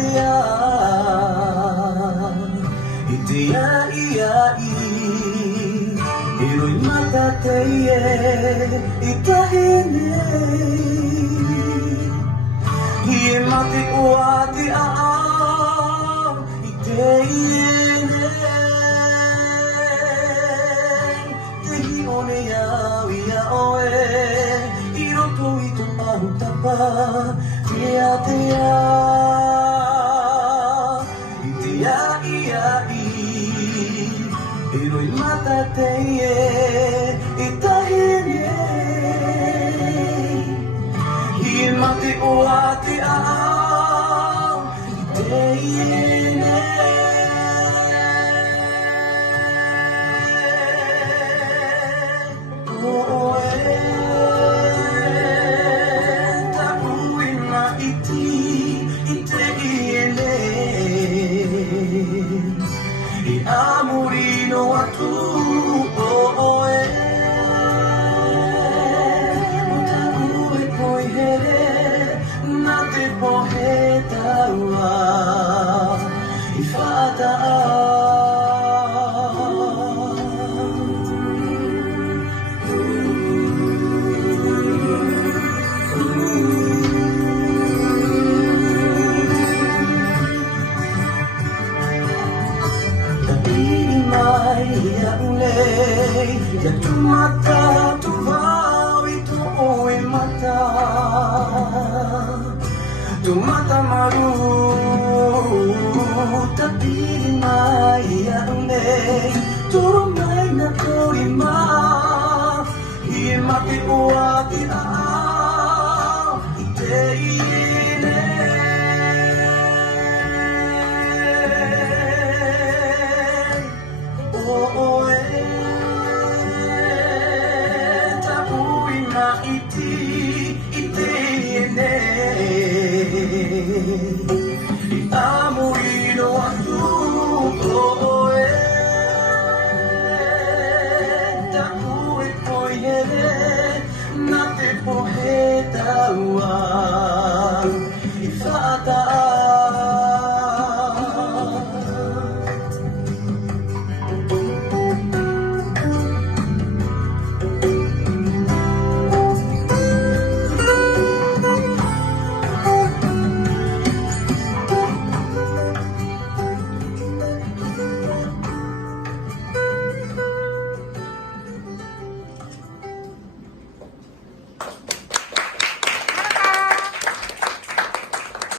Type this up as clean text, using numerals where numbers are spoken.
ia Itia iai Iroi matateie Itahine Ie mati uati aam Iteiene Tehi one iau ia oe Iroto ito mahutapa Tea tea Itia iai Iroi matateie Itahine Ie mati uati aam Iteiene Amorino a tu oe Otakue poi here Na te poheta ua I whata Ia ulei Ya tu mata tu vau I tu oe mata Tu mata maru Tapiri mai ia ulei Toro mai na korima Ie mati oati au I te ine Iti ene Amorino a tu oe Takue poi here Na te poheta ua I whata